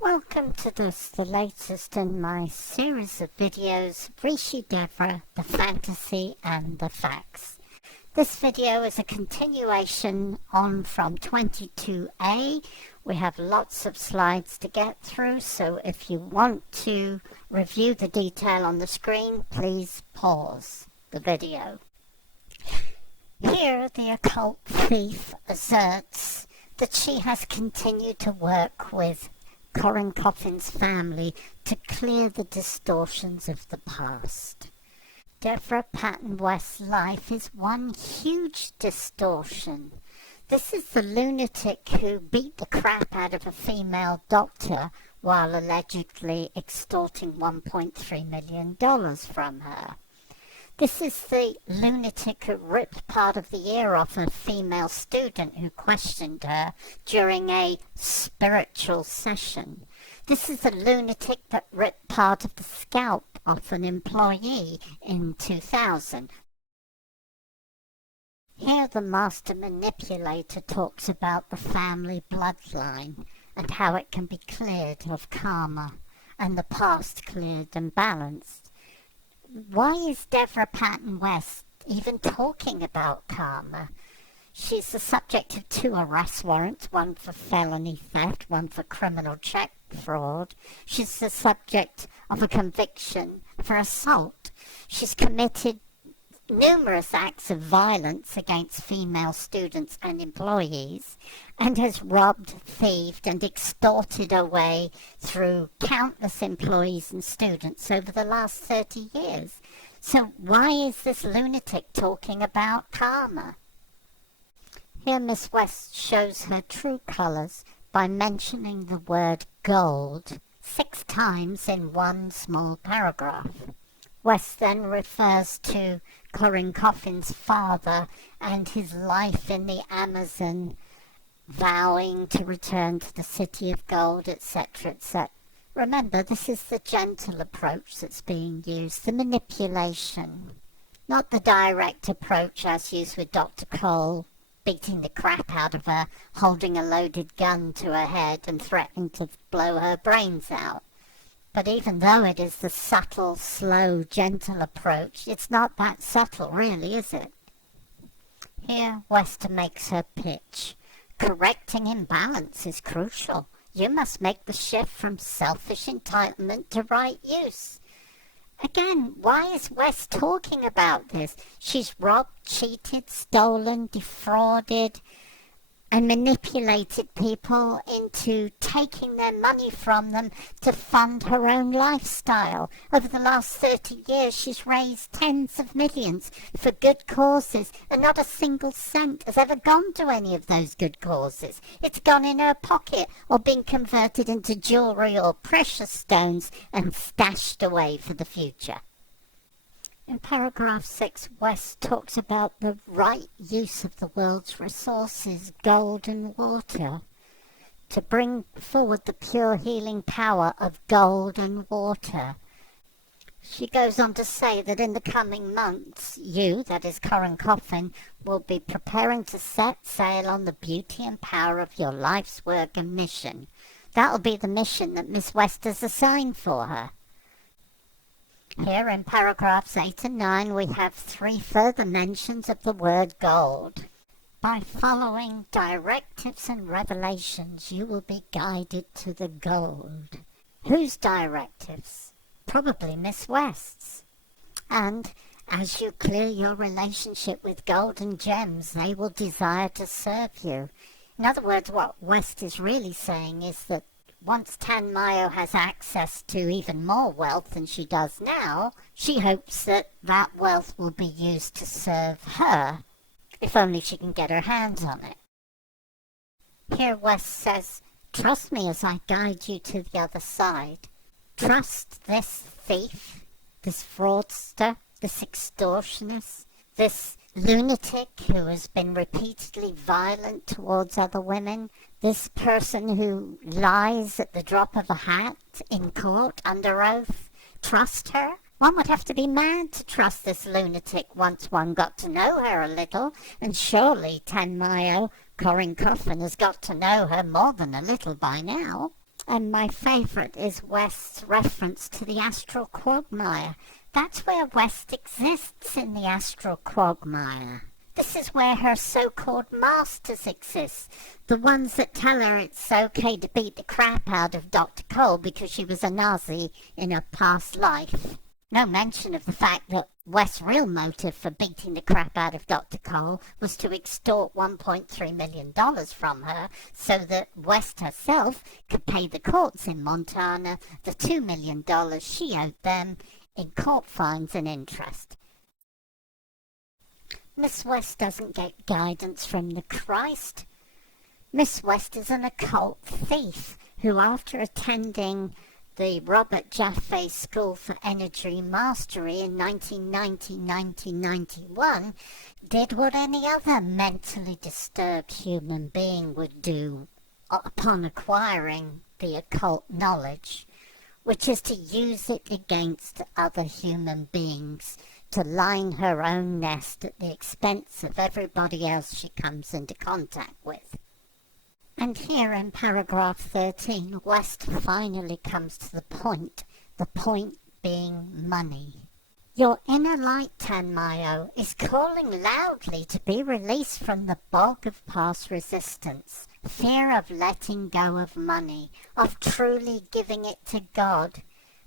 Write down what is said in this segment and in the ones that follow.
Welcome to the latest in my series of videos, Rishi Devra, the fantasy and the facts. This video is a continuation on from 22A. We have lots of slides to get through, so if you want to review the detail on the screen, please pause the video. Here, the occult thief asserts that she has continued to work with Corin Coffin's family to clear the distortions of the past. Devra Patton West's life is one huge distortion. This is the lunatic who beat the crap out of a female doctor while allegedly extorting $1.3 million from her. This is the lunatic who ripped part of the ear off a female student who questioned her during a spiritual session. This is the lunatic that ripped part of the scalp off an employee in 2000. Here the master manipulator talks about the family bloodline and how it can be cleared of karma and the past cleared and balanced. Why is Devra Patton West even talking about karma? She's the subject of 2 arrest warrants, one for felony theft, one for criminal check fraud. She's the subject of a conviction for assault. She's committed numerous acts of violence against female students and employees, and has robbed, thieved, and extorted away through countless employees and students over the last 30 years. So why is this lunatic talking about karma? Here Miss West shows her true colours by mentioning the word gold 6 times in one small paragraph. West then refers to Corin Coffin's father and his life in the Amazon, vowing to return to the city of gold, etc., etc. Remember, this is the gentle approach that's being used, the manipulation, not the direct approach as used with Dr. Cole, beating the crap out of her, holding a loaded gun to her head and threatening to blow her brains out. But even though it is the subtle, slow, gentle approach, it's not that subtle, really, is it? Here, Wester makes her pitch. Correcting imbalance is crucial. You must make the shift from selfish entitlement to right use. Again, why is West talking about this? She's robbed, cheated, stolen, defrauded, and manipulated people into taking their money from them to fund her own lifestyle. Over the last 30 years, she's raised tens of millions for good causes, and not a single cent has ever gone to any of those good causes. It's gone in her pocket or been converted into jewelry or precious stones and stashed away for the future. In paragraph 6, West talks about the right use of the world's resources, gold and water, to bring forward the pure healing power of gold and water. She goes on to say that in the coming months, you, that is Corin Coffin, will be preparing to set sail on the beauty and power of your life's work and mission. That'll be the mission that Miss West has assigned for her. Here in paragraphs 8 and 9 we have 3 further mentions of the word gold. By following directives and revelations you will be guided to the gold. Whose directives? Probably Miss West's. And as you clear your relationship with gold and gems, they will desire to serve you. In other words, what West is really saying is that once Tan Mayo has access to even more wealth than she does now, she hopes that that wealth will be used to serve her, if only she can get her hands on it. Here West says, trust me as I guide you to the other side. Trust this thief, this fraudster, this extortionist, this lunatic who has been repeatedly violent towards other women, this person who lies at the drop of a hat in court under oath. Trust her? One would have to be mad to trust this lunatic once one got to know her a little, and surely Tan Mayo, Corin Coffin, has got to know her more than a little by now. And my favourite is West's reference to the astral quagmire. That's where West exists, in the astral quagmire. This is where her so-called masters exist, the ones that tell her it's okay to beat the crap out of Dr. Cole because she was a Nazi in her past life. No mention of the fact that West's real motive for beating the crap out of Dr. Cole was to extort $1.3 million from her so that West herself could pay the courts in Montana the $2 million she owed them in court fines and interest. Miss West doesn't get guidance from the Christ. Miss West is an occult thief who, after attending the Robert Jaffe School for Energy Mastery in 1990-1991, did what any other mentally disturbed human being would do upon acquiring the occult knowledge, which is to use it against other human beings, to line her own nest at the expense of everybody else she comes into contact with. And here in paragraph 13, West finally comes to the point being money. Your inner light, Tanmayo, is calling loudly to be released from the bog of past resistance, fear of letting go of money, of truly giving it to God.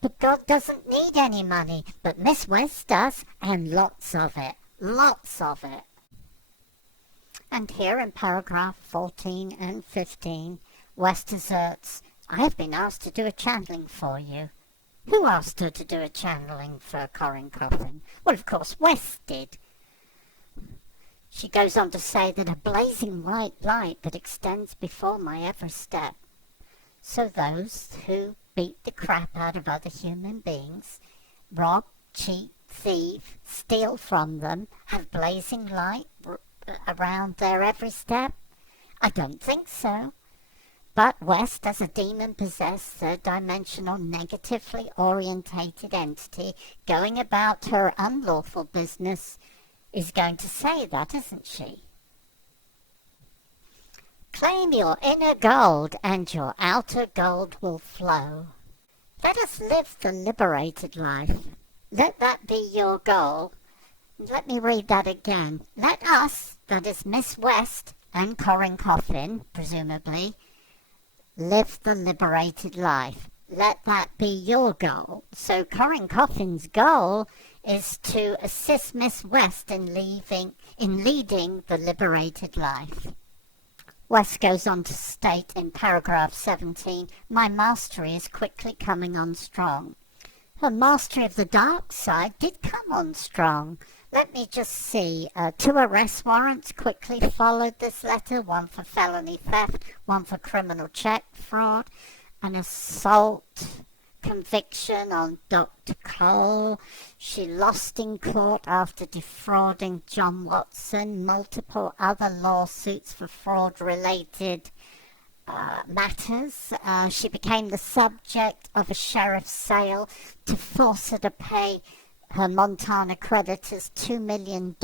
But God doesn't need any money, but Miss West does, and lots of it. Lots of it. And here in paragraph 14 and 15, West asserts, I have been asked to do a channeling for you. Who asked her to do a channeling for Corin Coffin? Well, of course, West did. She goes on to say that a blazing white light that extends before my every step. So those who beat the crap out of other human beings, rob, cheat, thieve, steal from them, have blazing light around their every step? I don't think so. But West, as a demon-possessed, third-dimensional, negatively orientated entity going about her unlawful business, is going to say that, isn't she? Claim your inner gold, and your outer gold will flow. Let us live the liberated life. Let that be your goal. Let me read that again. Let us, that is Miss West and Corin Coffin, presumably, live the liberated life. Let that be your goal. So Corin Coffin's goal is to assist Miss West in leading the liberated life. West goes on to state in paragraph 17, my mastery is quickly coming on strong. Her mastery of the dark side did come on strong. Let me just see. 2 arrest warrants quickly followed this letter, one for felony theft, one for criminal check fraud, an assault conviction on Dr. Cole. She lost in court after defrauding John Watson, multiple other lawsuits for fraud-related matters. She became the subject of a sheriff's sale to force her to pay her Montana creditors $2 million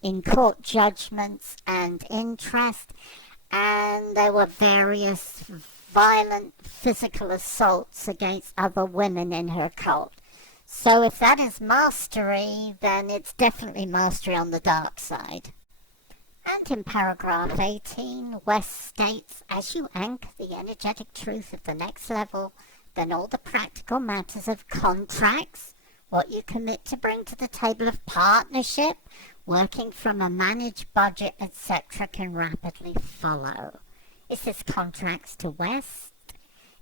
in court judgments and interest, and there were various violent physical assaults against other women in her cult. So if that is mastery, then it's definitely mastery on the dark side. And in paragraph 18, West states, as you anchor the energetic truth of the next level, then all the practical matters of contracts, what you commit to bring to the table of partnership, working from a managed budget, etc., can rapidly follow. Is this contracts to West?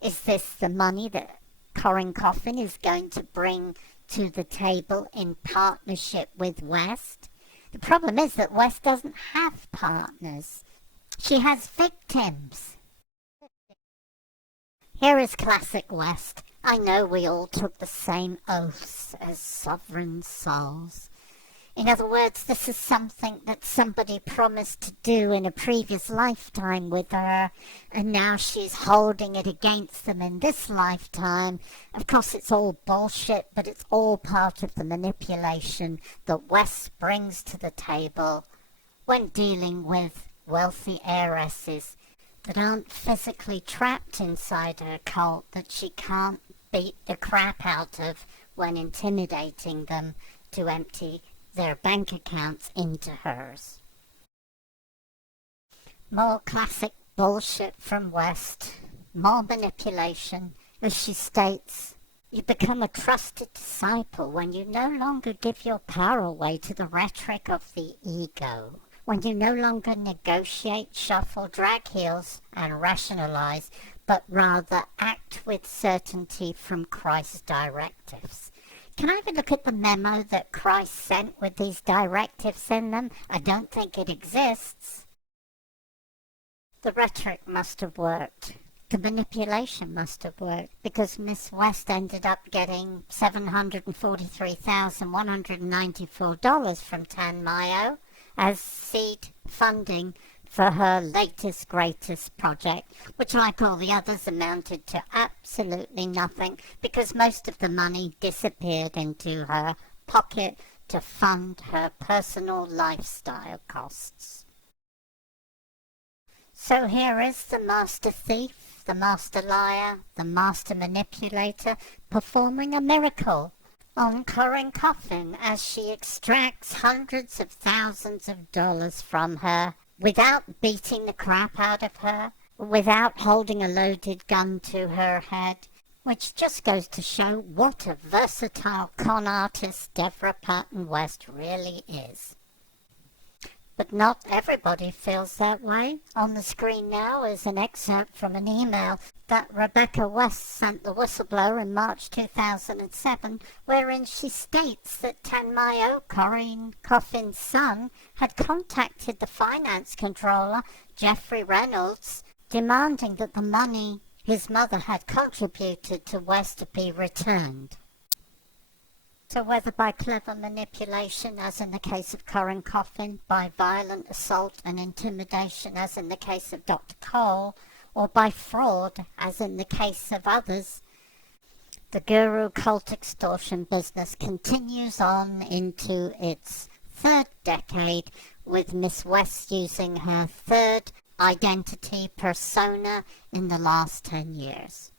Is this the money that Corin Coffin is going to bring to the table in partnership with West? The problem is that West doesn't have partners. She has victims. Here is classic West. I know we all took the same oaths as sovereign souls. In other words, this is something that somebody promised to do in a previous lifetime with her, and now she's holding it against them in this lifetime. Of course, it's all bullshit, but it's all part of the manipulation that West brings to the table when dealing with wealthy heiresses. that aren't physically trapped inside her cult that she can't beat the crap out of when intimidating them to empty their bank accounts into hers. More classic bullshit from West, more manipulation, as she states. You become a trusted disciple when you no longer give your power away to the rhetoric of the ego, when you no longer negotiate, shuffle, drag heels, and rationalize, but rather act with certainty from Christ's directives. Can I have a look at the memo that Christ sent with these directives in them? I don't think it exists. The rhetoric must have worked. The manipulation must have worked, because Miss West ended up getting $743,194 from Tan Mayo as seed funding for her latest greatest project, which like all the others amounted to absolutely nothing, because most of the money disappeared into her pocket to fund her personal lifestyle costs. So here is the master thief, the master liar, the master manipulator, performing a miracle on Corinne Coffin as she extracts hundreds of thousands of dollars from her without beating the crap out of her, without holding a loaded gun to her head, which just goes to show what a versatile con artist Devra Patton West really is. But not everybody feels that way. On the screen now is an excerpt from an email that Rebecca West sent the whistleblower in March 2007, wherein she states that Tan Mayo, Corinne Coffin's son, had contacted the finance controller, Jeffrey Reynolds, demanding that the money his mother had contributed to West be returned. So whether by clever manipulation, as in the case of Corinne Coffin, by violent assault and intimidation, as in the case of Dr. Cole, or by fraud, as in the case of others, the guru cult extortion business continues on into its third decade, with Miss West using her third identity persona in the last 10 years.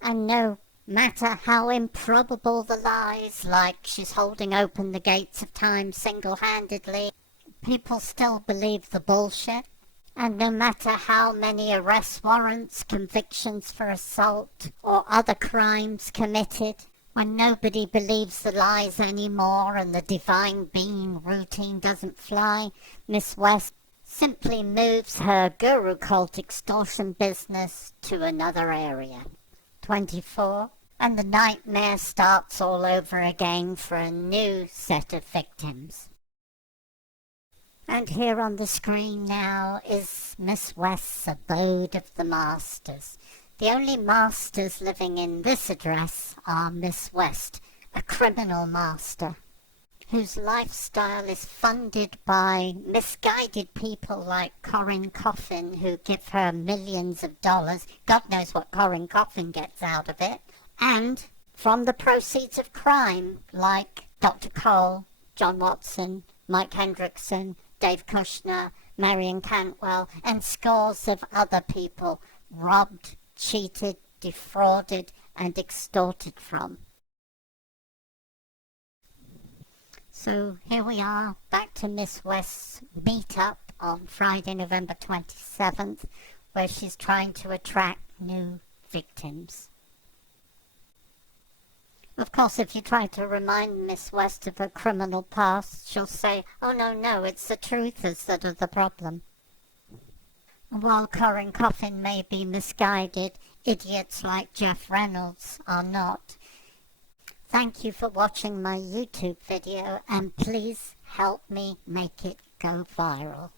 And no matter how improbable the lies, like she's holding open the gates of time single-handedly, people still believe the bullshit. And no matter how many arrest warrants, convictions for assault, or other crimes committed, when nobody believes the lies anymore and the divine being routine doesn't fly, Miss West simply moves her guru cult extortion business to another area. 24. And the nightmare starts all over again for a new set of victims. And here on the screen now is Miss West's abode of the masters. The only masters living in this address are Miss West, a criminal master, whose lifestyle is funded by misguided people like Corinne Coffin, who give her millions of dollars. God knows what Corinne Coffin gets out of it. And from the proceeds of crime, like Dr. Cole, John Watson, Mike Hendrickson, Dave Kushner, Marion Cantwell, and scores of other people robbed, cheated, defrauded, and extorted from. So here we are, back to Miss West's meet-up on Friday, November 27th, where she's trying to attract new victims. Of course, if you try to remind Miss West of her criminal past, she'll say, oh no, it's the truthers that are the problem. And while Corinne Coffin may be misguided, idiots like Jeff Reynolds are not. Thank you for watching my YouTube video, and please help me make it go viral.